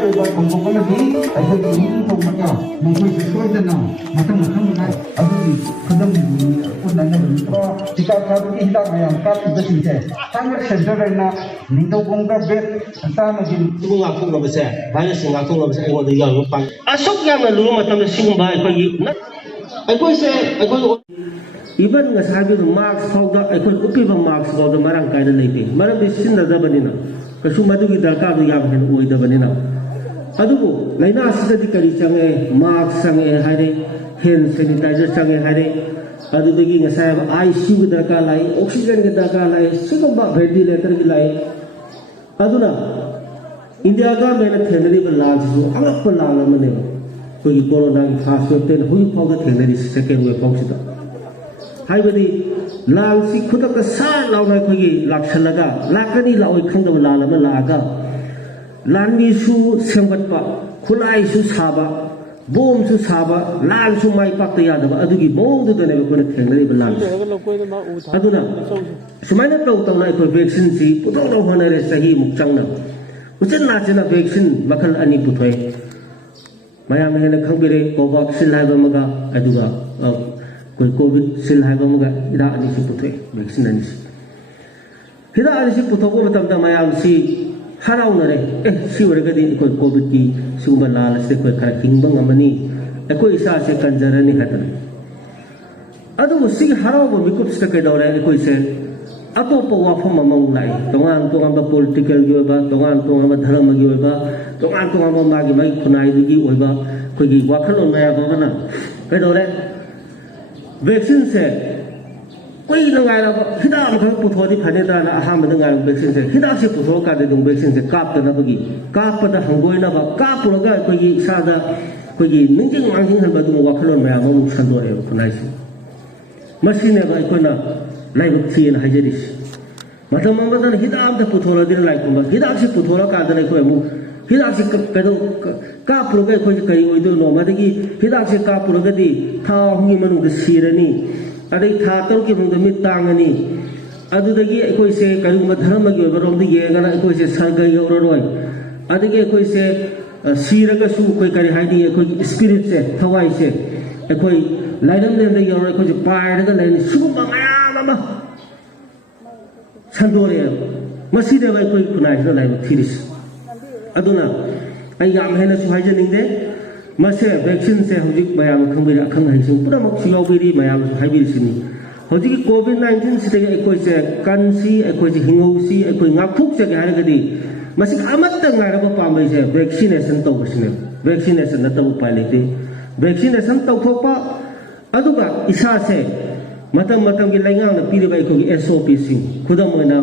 ꯑꯣꯏꯕ ꯊꯧꯗꯣꯛ ꯑꯃꯗꯤ ꯑꯩꯈꯣꯏꯒꯤ ꯏꯃꯨꯡ ꯊꯣꯛꯄꯒ ꯃꯈꯣꯏꯁꯨ ꯁꯣꯏꯗꯅ ꯃꯊꯪ ꯑꯗꯨꯒꯤ ꯈꯨꯗꯝꯗꯨꯅꯤ ꯎꯠꯅꯅꯕꯅꯤꯀꯣ ꯇꯤꯀꯥ ꯊꯥꯕꯒꯤ ꯍꯤꯗꯥꯛ ꯃꯌꯥꯝ ꯀꯥꯞꯄꯤꯕꯁꯤꯡꯁꯦ ꯁꯥꯡꯅ ꯁꯦꯟꯇꯔꯅ ꯅꯤꯡꯊꯧꯈꯣꯡꯗ ꯕꯦꯠ ꯆꯥꯝꯃꯒꯤ ꯁꯤꯕꯨ ꯉꯥꯛꯊꯣꯛꯅꯕꯁꯦ ꯚꯥꯏꯔꯁꯁꯤ ꯉꯥꯛꯊꯣꯛꯅꯕꯁꯦ ꯑꯩꯉꯣꯟꯗ ꯌꯥꯝꯅ ꯄꯥꯝꯃꯤ ꯑꯁꯨꯛ ꯌꯥꯝꯅ ꯂꯨꯕ ꯃꯇꯝꯗ ꯁꯤꯒꯨꯝꯕ ꯑꯩꯈꯣꯏꯁꯦ इवन ngसाइबो मार्क्स फाउदा अखोय उपिबा मार्क्स फाउदा मरंग कायदा लेते मरंदि सिन्नदबनिना कसु मदुगी दरकार दु याब हेन ओइदबनिना अदुबो लाइना सिददि करी चंगे मार्क्स चंगे हारे हैंड सैनिटाइजर चंगे हारे अदुदगी ngसाइब आईसीयू दरकार लाई ऑक्सीजन के दरकार लाई सिगुबा वेंटिलेटर की लाई अदुना इंडिया गवर्नमेंट थेनरिबा लाजु अंगप लालमने कोई कोरोना की फास्ट वेव तेन हुई फाउदा थेनरि सेकेंड वेव फाउसिदा हाइबदी लाल सी खुद का सार लाउना खोगी लाक्षलगा लाकनी लाओय खंगब लालम लागा लानमी सु सेंगटपा खुलाई सु साबा बोम सु साबा लाल सु माई पाक्ता यादबा अदुगी बोम दु दने कोन थेंगरिबा लाल अदुना सुमाइना तौ तौना को वैक्सीन सी पुथौ लो होनरे सही मुक्चंगना उचन नाचना वैक्सीन मखल अनि पुथोय मयाम हेन खंबिरे कोवैक्सीन हाइबा मगा अदुगा कोई कोविड सिल है बमगा इरा अनिसी पुथे वैक्सीन अनिसी हिदा अनिसी पुथोको मतमदा मयाम सी हराउनरे सी ओरगदी कोई कोविड की सुबा लाल से कोई खरा हिंगबंग अमनी कोई इसा से कंजरनी हतन अदु सी हराउबो मिकुप्स के दौरे कोई से अतोप वाफम अमंग लाई तोंगान तोंगान पॉलिटिकल की ओबा तोंगान तोंगान धर्म की ओबा तोंगान तोंगान मागी माई खुनाई दुगी ओबा कोई वाखलोन माया बना के दौरे वैक्सीन से कोई लगाया हिदा मखल पुथोदी फनेदा ना अहाम लगाया वैक्सीन से हिदा से पुथो का दे दुम वैक्सीन से कापना बगी कापदा हंगोइना बा कापुरगा कोई सादा कोई निंजिंग मांगिंग हबा दुम वाखलोन मया मु संदोरे खुनाइसी मसीने बा कोना लाइव थीन हाइजेरिस मतम मदन हिदा अमदा पुथोरा दिन लाइकुम हिदा से पुथोरा का दने कोई मु हिदा से कदो कापुरगा कोई कई ओइदो नो मदगी हिदा से कापुरगदी था हुई मनुद सीरनी अदई था तौर के मुंद मित तांगनी अदुदगी कोई से करुम धर्म की बरोंद येगना कोई से सर्ग यौररोय अदगी कोई से सीरगसु कोई करी हाइदी कोई स्पिरिट से थवाई से कोई लाइनम ने यौर कोई पायरगा लाइन सुगुम मयाम अमा संदोरे मसीदे बाय कोई कुनाइनो लाइन थिरिस अदुना आई याम हेना सुहाइजनिंगदे मसे वैक्सीन से हजिक मयाम खंबिर अखंग हाइसिंग पुरा मक्सियावबिरी मयाम हाइबिरसिनी हजिक कोविड 19 सिते एकोइ से कानसी एकोइ से हिंगौसी एकोइ ngakhuk से हारगदी मसी अमत्त ngaरब पामै से वैक्सीनेशन तौबसिने वैक्सीनेशन न तब उपाय लेते वैक्सीनेशन तौथोपा अदुगा इसा से मतम मतम की लैंगांग न पीरिबा एकोइ एसओपी सिंग खुदम ओइना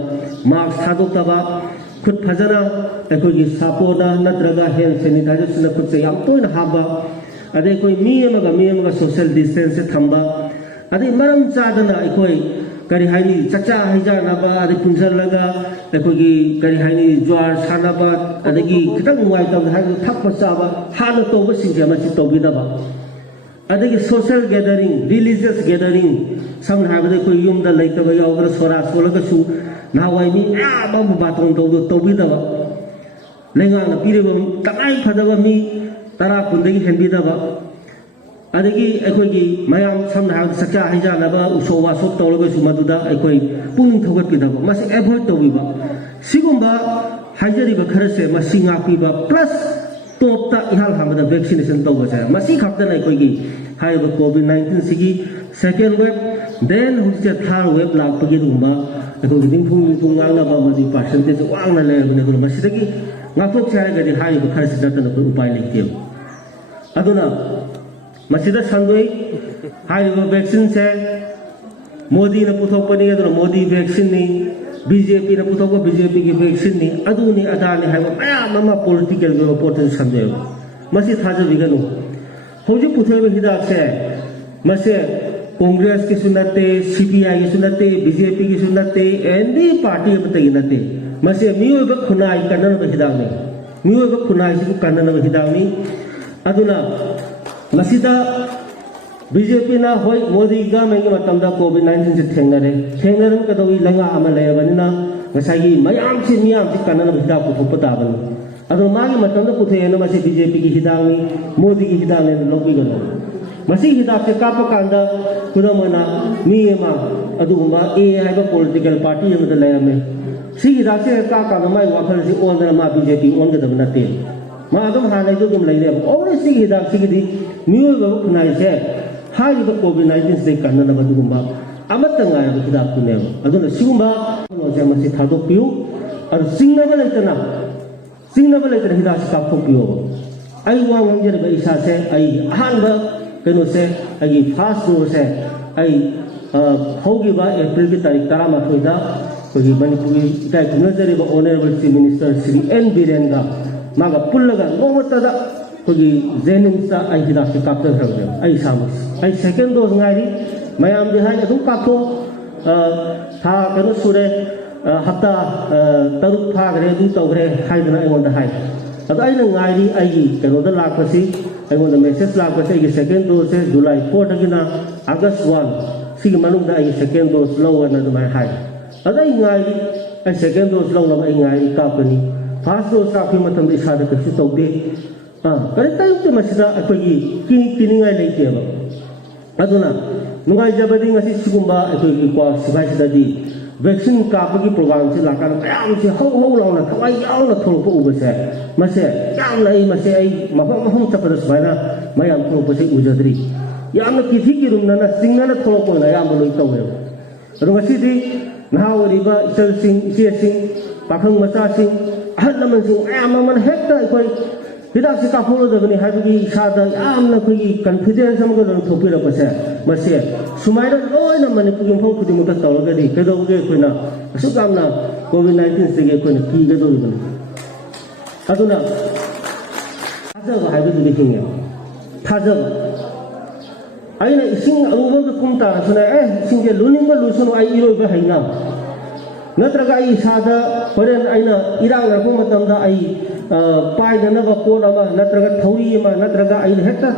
मास्क थादोक्तबा खुद फजना अखोगी सापोदा नत्रगा हैंड सैनिटाइजर से खुद से याम तोइन हाबा अदे कोई मी अमगा सोशल डिस्टेंस से थंबा अदे मरम चादना अखोई करी हाइनी चचा हाइजानाबा अदे पुंजलगा अखोगी करी हाइनी ज्वार सानाबा अदगी खितंग वाइतम हाइ थक्पा चाबा हाना तोबा सिंजे मसि तोबिदाबा अदगी सोशल गैदरिंग रिलीजियस गैदरिंग सम हाबदे कोई युमदा लैतबा यावग्र सोरा सोलगसु नावाई मी आबाबु बातों तोबिदाबा लेंगांग पीरिबा तकाई फदबा मी तरा कुंदगी हेंबिदाबा अदगी अखोगी मयाम समना हाग सचा हाइजानाबा उसोवा सोक तौलगसु मदुदा अखोई पुंग थोगतपिदाबा मसे एवॉइड तौबिबा सिगुंबा हाइजरिबा खरसे मसी ngapiba प्लस टॉपता इहाल हामदा वैक्सीनेशन तौबसे मसी खपदना अखोगी हाइबा कोविड 19 सिगी सेकेंड वेव देन हुजे थर्ड वेव लापगी दुंबा अखोगी दिंफुंग ngalaba madi percentage wangna lebne ko masidagi ngathok chaigadi haiba khar sidatan ko upai lekte aduna masida sandoi haiba vaccine se modi na puthokpani aduna modi vaccine ni bjp na puthokko bjp ki vaccine ni aduni adani haiba mayam ama political reporting sandoi masi thaja biganu hoji puthoiba hidak se mase Congress की सुनते CPI की सुनते BJP की सुनते any party की नते मसे मियोब खुनाई कनन हिदानी मियोब खुनाई से Kanan Hirani अदुना मसीदा BJP ना होय मोदी गवर्नमेंट के मतमदा कोविड 19 से थेंगरे कदवी लंगा अमा लेबनिना ngसाई मयाम से मियाम से कनन हिदा पुथोप ताबन अदो मागी मतंद पुथेन मसे बीजेपी की हिदांगी मोदी की हिदांग ने लोकी गनो मसी हिदांग से काप कांदा कुदमना मीमा अदुमा ए हाइबा पॉलिटिकल पार्टी यम द लेमे सी हिदांग से का का माई वाखल से ओन मा बीजेपी ओन गदब नते मा अदुम हानै दुम लेले ओरे सी हिदांग सी दी मियो ब खुनाई से हाइबा कोविड-19 से कन्न बदुमा अमत ngai ba hidak tu ne aduna sigumba no se masi thadok piu ar singnaba leitana hidak ka phok piu ai wa ngam je ba isa se ai ahan ba keno se ai fast do se ai hogi ba april ki tarik tara ma thoida ko gi manipuri kai kunajari ba honorable chief minister Sri N Birenga maga pullaga nomata da ko gi zenim sa ai hidak ka phok thang ai samus ai second dose ngai ma'am दिहाई अदुम काफो था कनो सुरे हफ्ता तरुक फागरे दु तौगरे हाइदना एगोंदा high अद आइना गाइरी आइगी कनोदा लाखसी एगोंदा मेसेज लाखसी आइगी सेकेंड डोज से जुलाई 4 तगिना अगस्त 1 सिगी मनुंगदा आइगी सेकेंड डोज लौवना दुमाय हाइ अद आइ गाइरी आइ सेकेंड डोज लौलमा आइ गाइरी कापनी फर्स्ट डोज काफी मतम इसादा कछु तौदे करे तायुते मसिदा अखोगी किनिंगाइ लेइतेबा अदुना नुगाई जबदी ngasi sigumba ekoi ki kwa sibai sidadi vaccine kapagi program se lakan ayam se ho launa thawai yauna thongpo ubase mase yam lai mase ai mahom chapada sabaina mayam thongpo se ujadri yamna kithi ki rumna na singna na thongpo na yam loi tawe ngasi di nahawri ba isal sing ise sing pakhang macha sing ahal laman sing ayam man hekta ekoi हिदाक से काफोलो दबनी हाइबगी सादा यामना खुगी confidence हम gun थोपिरा पसे मसे सुमाइरा लोइना मणिपुर यंफों खुदि मुता तौलगदि केदोगे खुना असुकामना कोविड-19 से गे खुना की गदोगन अदुना थाजब हाइबगी दिखिंगे थाजब आइना इसिंग अरुबो कुमता सुना इसिंग जे लुनिंग लुसनो आई इरोइबा हाइना नत्रगा आई सादा होरेन आइना इरांग रखो मतमदा आई पाइदनब पोट अमा नत्रगा थौरी अमा नत्रगा आई हेक्ता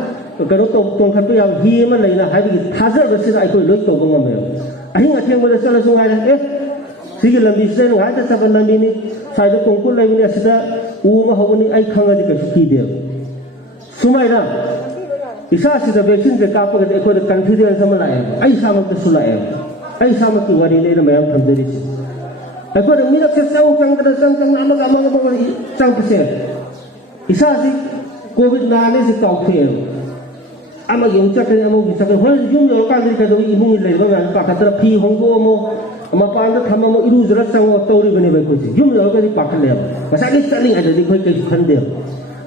कनो तोंखटो याम ही अमा लेना हाइबगी थाजबसिदा आइको लोइ तोबो ngame अहिंग अथेंबदा चलसु गाइना सिगी लंबी से ngai ta saban lambi ni saida kongkul laibni asida u ma hobuni ai khangadi ka suki de sumaira isa sida vaccine je kapaga de ko confidence ama lae ai samak ta sulae ai samak ki wari le mayam thamderi aku ada minat sesau sang amang sang pesen isa si covid-19 si kau kher ama yung cakre amo bisa ke hol yung yo kan diri kado imung le ba ngan pa katra phi honggo mo ama pa anda thama mo iru jara sang o tauri bane ba ko si yung yo ka di pakhale ba sa ni saling ada di khoi ke khan de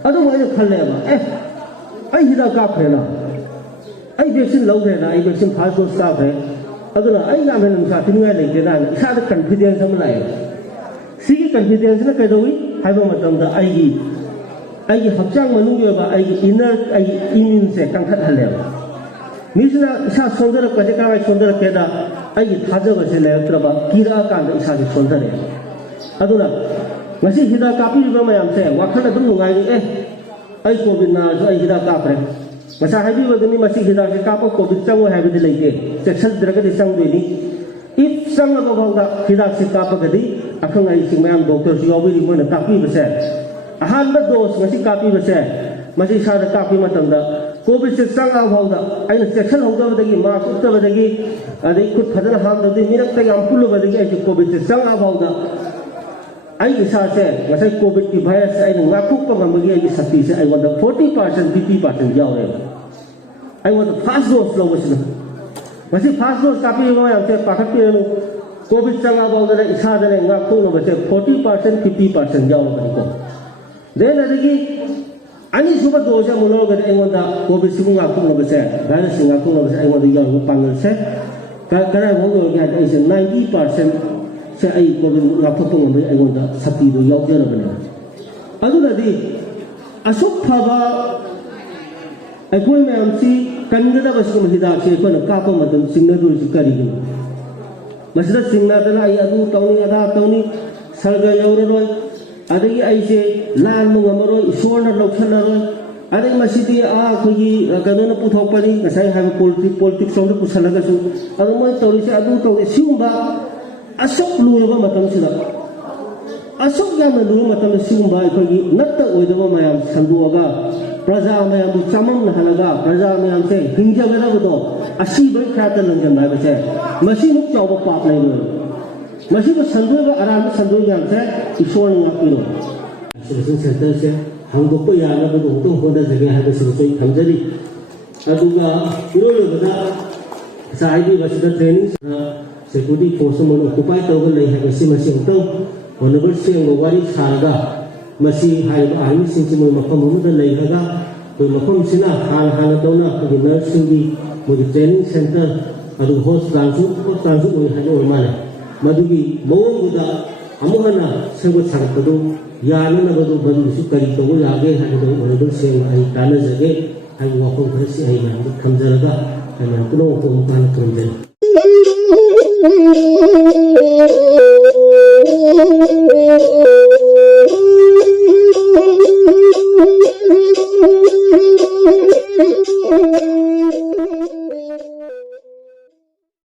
adu mo ai khan le ba ai hida ka phena ai vaccine lau de na ai vaccine first dose ka phe aduna ai ga men sa tingai le de na isa da confidence am lai si confidence na kai doi hai ba matam da ai hakchang manung yo ba ai inner ai immune se kang khat hale misna isa sondar ka je ka ai sondar ke da ai thaja ba se le tra ba kira ka da isa se sondar ya aduna ngasi hida kapi ba mayam se wakhal dum ngai ni ai covid na so ai hida ka pre masa habi wadani masi hida ke ka ko covid chango habi de leite section draga de sang de ni if sang ba ba hida se ka pa gadi akhang ai sing mayam doctor si obi mo na kapi ba se ahan ba dos masi kapi ba se masi sa da kapi matam da covid se sang a bawda ai na section hongda ba dagi ma kutta ba dagi adai khut phadana ham da de mirak ta yam pulu ba dagi ai covid se sang a bawda ai isa se ngasai covid ki virus ai na ngapuk ka ngamagi ai sakti se ai wanda 40% 50% yaw re ai wanda fast dose lo wasina masi fast dose kapi lo yam se pakhat pi no covid changa ba da isa da ne ngapuk no ba se 40% 50% yaw ba ko then adagi ani suba dose mo lo ga ai wanda covid singa ngapuk no ba se ga singa ngapuk no ba se ai wanda yaw pangal se ka mo lo ga ai se 90% se ai covid ngapuk no ba ai wanda sakti do yaw jara ba ne aduna di asuk phaba aikoi mayam si kangada basum hida se ko na ka ko matam singna dur si kari gi masida singna dana ai adu tawni ada tawni sarga yaura roi adagi ai se lan mu ngamroi isor na lokhan roi adagi masidi a khogi kanu na puthok pani ngasai ha politics song ku salaga su adu mai tawri se adu tawri siumba asuk lu ba matam sida asuk yamna luru matam sigumba akhoi natta oidaba mayam sanduaga praja mayam chamam nahalaga praja mayam se hinjagara bodo asi bai khata langjam ba se masi muk chawba pap lai lo masi ko sanduaga aram sanduaga yam se ishwar ngapiro solution center se hangdokpa yana bodo tong hoda jage ha ba solution thamjari aduga irolo bada sahibi basida training security force mon occupy tawba lai ha si masi tong honorable sing wari sarga masi hai ba army sing chi mo makam mu da lai haga to makam sina hal hal dona ko nursing di mo training center adu hospital su mo ha no mala madugi mo guda amuhana sego sarkadu yana na badu badu su kari to yage ha do honorable sing ai tana jage ai wa ko si ai na kamjaraga kana kuno ko kan kamjara